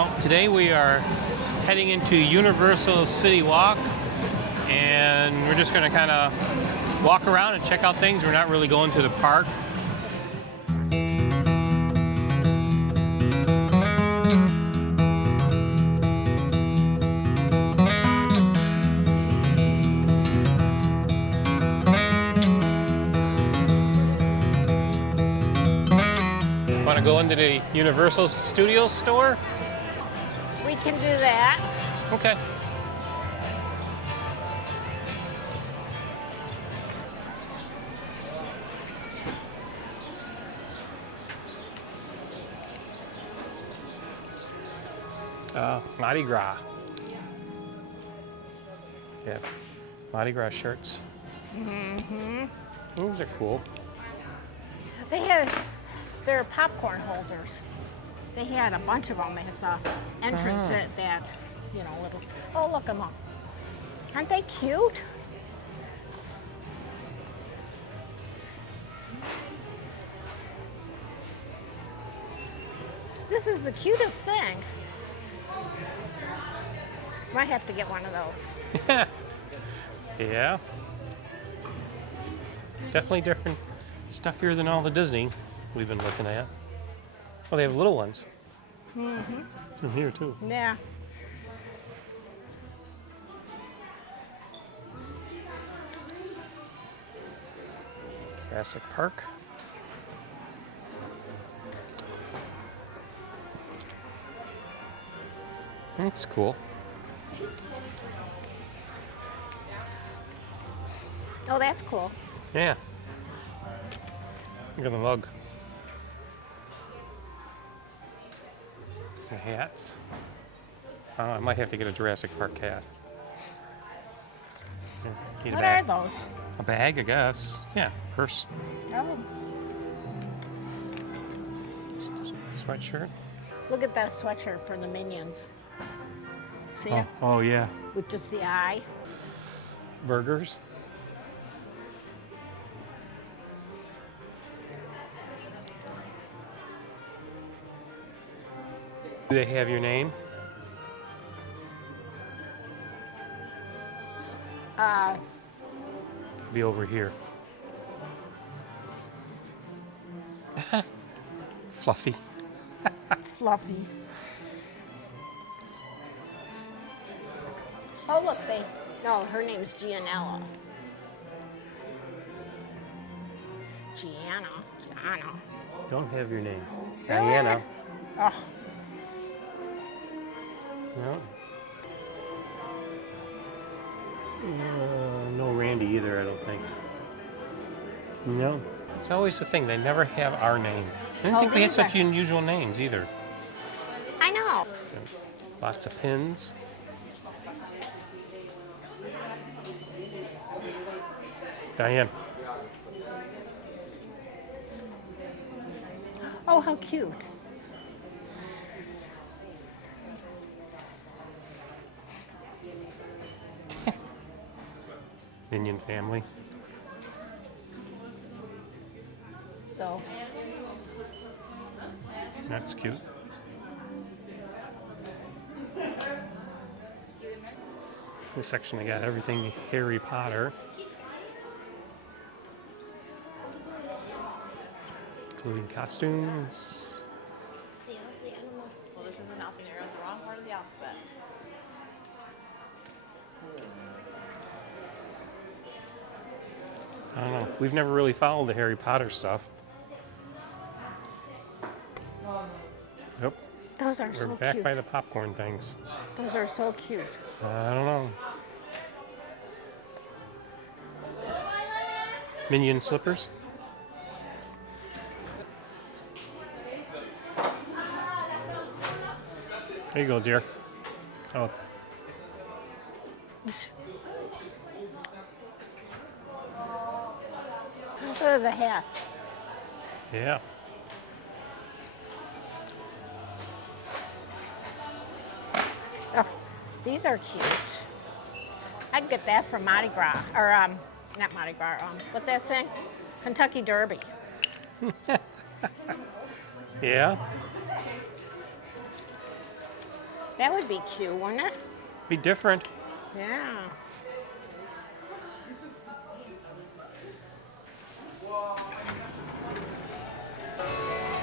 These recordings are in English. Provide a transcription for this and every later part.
Well, today we are heading into Universal Citywalk, and we're just going to kind of walk around and check out things. We're not really going to the park. Want to go into the Universal Studios store? We can do that. Okay. Mardi Gras. Yeah, Mardi Gras shirts. Mm-hmm. Those are cool. They had their popcorn holders. They had a bunch of them at the entrance that, you know, little. Oh, look them up. Aren't they cute? This is the cutest thing. Might have to get one of those. Yeah. Definitely different stuff here than all the Disney we've been looking at. Oh, they have little ones. Mm-hmm. In here too. Yeah. Jurassic Park. That's cool. Oh, that's cool. Yeah. Look at the mug. The hats. I might have to get a Jurassic Park hat. Here, need a What bag. are those? A bag, I guess. Yeah, purse. Oh, Sweatshirt. look at that sweatshirt for the Minions. See Oh, it? oh yeah. With just the eye. Burgers. Do they have your name? Be over here. Fluffy. Fluffy. Oh, look, no, her name's Gianella. Gianna. Don't have your name. Really? Diana. Oh, No. No Randy either, I don't think. No. It's always the thing, they never have our name. I didn't think we had these such are- unusual names either. I know. Lots of pins. Diane. Oh, how cute. Minion family. So, That's cute. This section, they got everything Harry Potter, including costumes. Well, this isn't alphabet. You're on the wrong part of the alphabet. I don't know. We've never really followed the Harry Potter stuff. Yep. those are We're so back cute. by the popcorn things. Those are so cute. I don't know. Minion slippers. There you go, dear. Oh, Look at the hats. yeah. Oh, these are cute. I'd get that from Mardi Gras, or not Mardi Gras. What's that saying? Kentucky Derby. Yeah. That would be cute, wouldn't it? Be different. Yeah.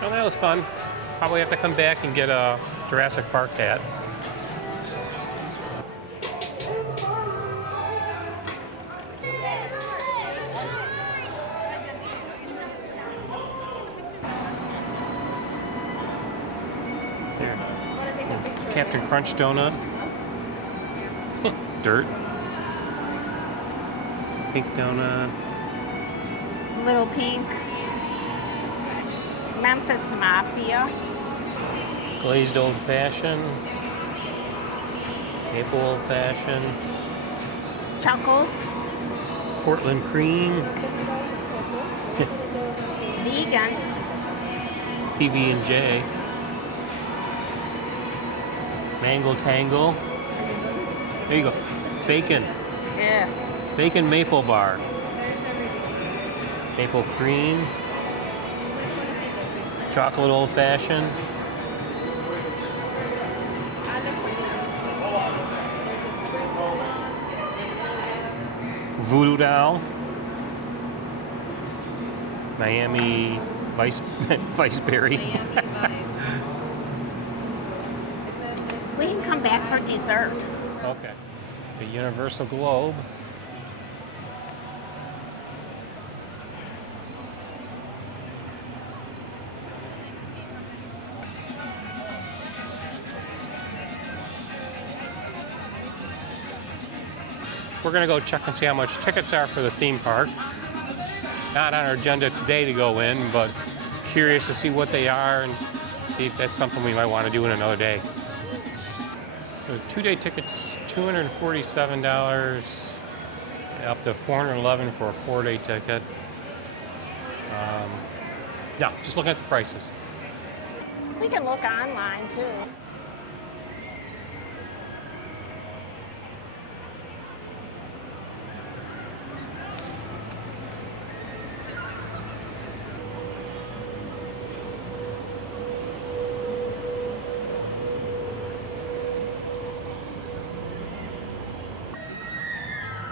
Well, that was fun. Probably have to come back and get a Jurassic Park hat. Here. Captain Crunch donut. Dirt. Pink donut. Little Pink. Memphis Mafia. Glazed old fashioned. Maple old fashioned. Chuckles. Portland cream. Vegan. PB&J. Mango Tangle. There you go. Bacon. Yeah. Bacon maple bar. Maple cream. Chocolate old fashioned. Voodoo doll. Miami Vice Berry. We can come back for dessert. Okay. The Universal Globe. We're gonna go check and see how much tickets are for the theme park. Not on our agenda today to go in, but curious to see what they are and see if that's something we might want to do in another day. So 2-day tickets, $247, up to $411 for a 4-day ticket. No, just looking at the prices. We can look online too.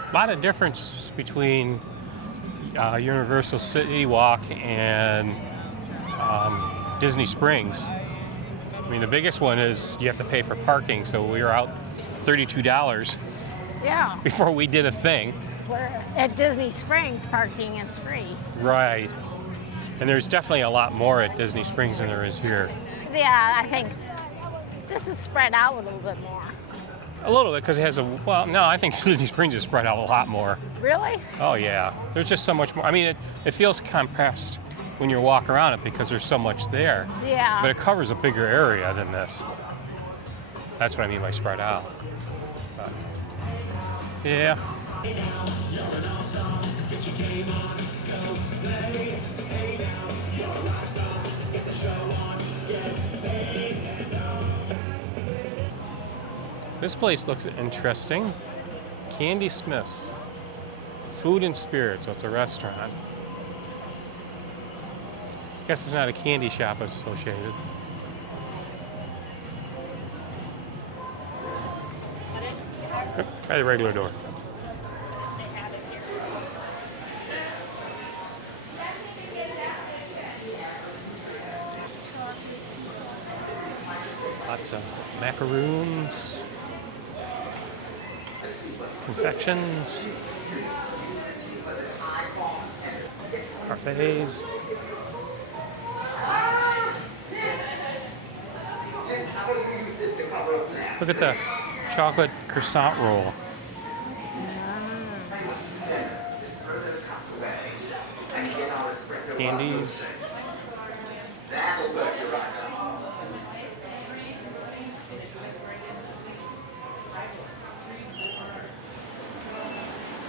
A lot of difference between Universal Citywalk and Disney Springs. I mean, the biggest one is you have to pay for parking, so we were out $32 Yeah. before we did a thing. Where at Disney Springs, parking is free. Right. And there's definitely a lot more at Disney Springs than there is here. Yeah, I think this is spread out a little bit more. A little bit, because it has a, well, no, I think Disney Springs is spread out a lot more. Really? Oh, yeah. There's just so much more. I mean, it feels compressed when you walk around it because there's so much there. Yeah. But it covers a bigger area than this. That's what I mean by spread out. But, yeah. This place looks interesting. Candy Smith's. Food and Spirits, so it's a restaurant. Guess there's not a candy shop associated. Yep, try the regular door. Lots of macaroons, confections, parfaits. Look at the chocolate croissant roll. Candies.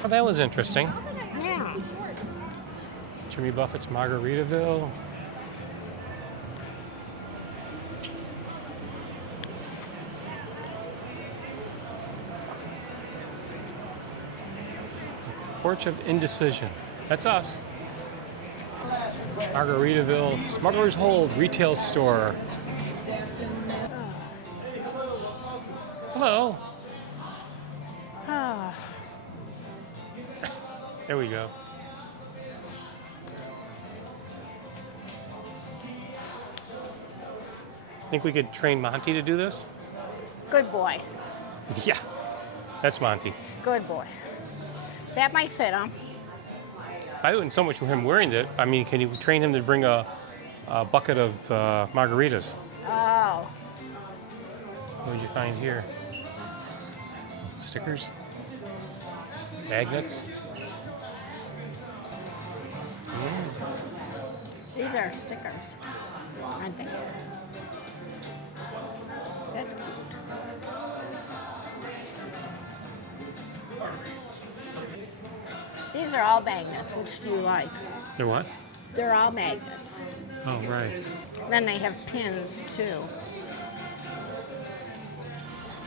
Oh, that was interesting. Yeah. Jimmy Buffett's Margaritaville. Porch of Indecision. That's us. Margaritaville, Smuggler's Hold retail store. Hello. Ah, There we go. Think we could train Monty to do this? good boy. Yeah. That's Monty. Good boy. That might fit him. I wouldn't so much with him wearing it. I mean, can you train him to bring a bucket of margaritas? Oh, What did you find here? Stickers? Magnets? these are stickers, aren't they? That's cute. These are all magnets. Which do you like? They're what? They're all magnets. Oh, right. Then they have pins too.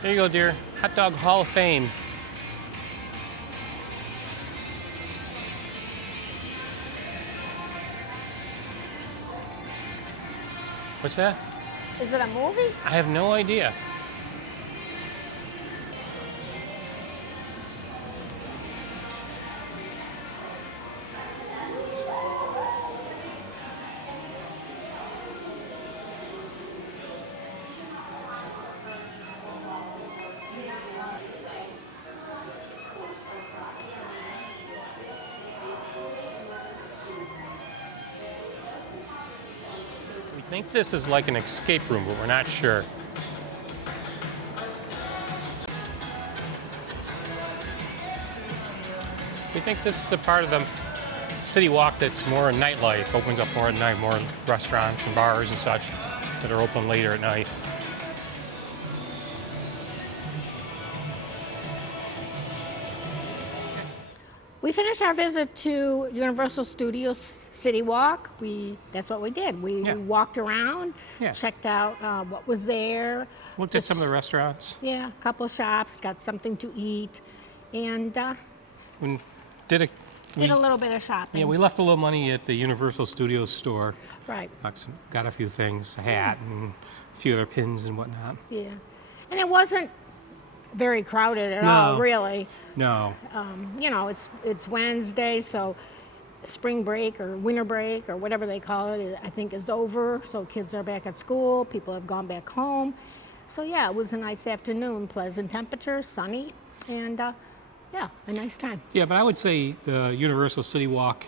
There you go, dear. Hot Dog Hall of Fame. What's that? Is it a movie? I have no idea. We think this is like an escape room, but we're not sure. We think this is a part of the city walk that's more nightlife, opens up more at night, more restaurants and bars and such that are open later at night. We finished our visit to Universal Studios Citywalk. That's what we did. We Yeah. walked around, Yeah. checked out what was there. Looked at some of the restaurants. Yeah, a couple shops, got something to eat, and We did a, did a little bit of shopping. yeah, we left a little money at the Universal Studios store. Right. Got a few things, a hat and a few other pins and whatnot. Yeah, and it wasn't very crowded at No. all, really. No, You know, it's Wednesday, so spring break or winter break or whatever they call it, I think is over. So kids are back at school, people have gone back home. So yeah, it was a nice afternoon, pleasant temperature, sunny, and yeah, a nice time. yeah, but I would say the Universal City Walk,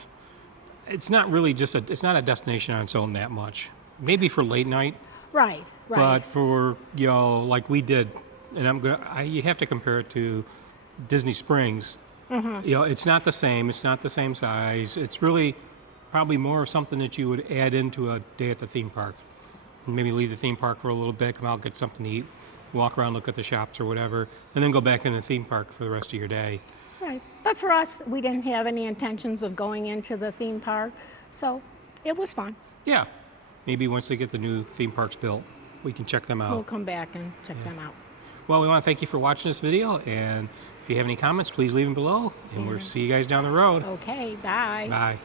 it's not really it's not a destination on its own that much. Maybe for late night, Right, right. but for, like we did, and you have to compare it to Disney Springs. It's not the same. It's not the same size. It's really probably more of something that you would add into a day at the theme park. Maybe leave the theme park for a little bit, come out, get something to eat, walk around, look at the shops or whatever, and then go back in the theme park for the rest of your day. Right. But for us, we didn't have any intentions of going into the theme park, so it was fun. Yeah, maybe once they get the new theme parks built, we can check them out. We'll come back and check them out. Well, we want to thank you for watching this video, and if you have any comments, please leave them below, and we'll see you guys down the road. Okay, bye. Bye.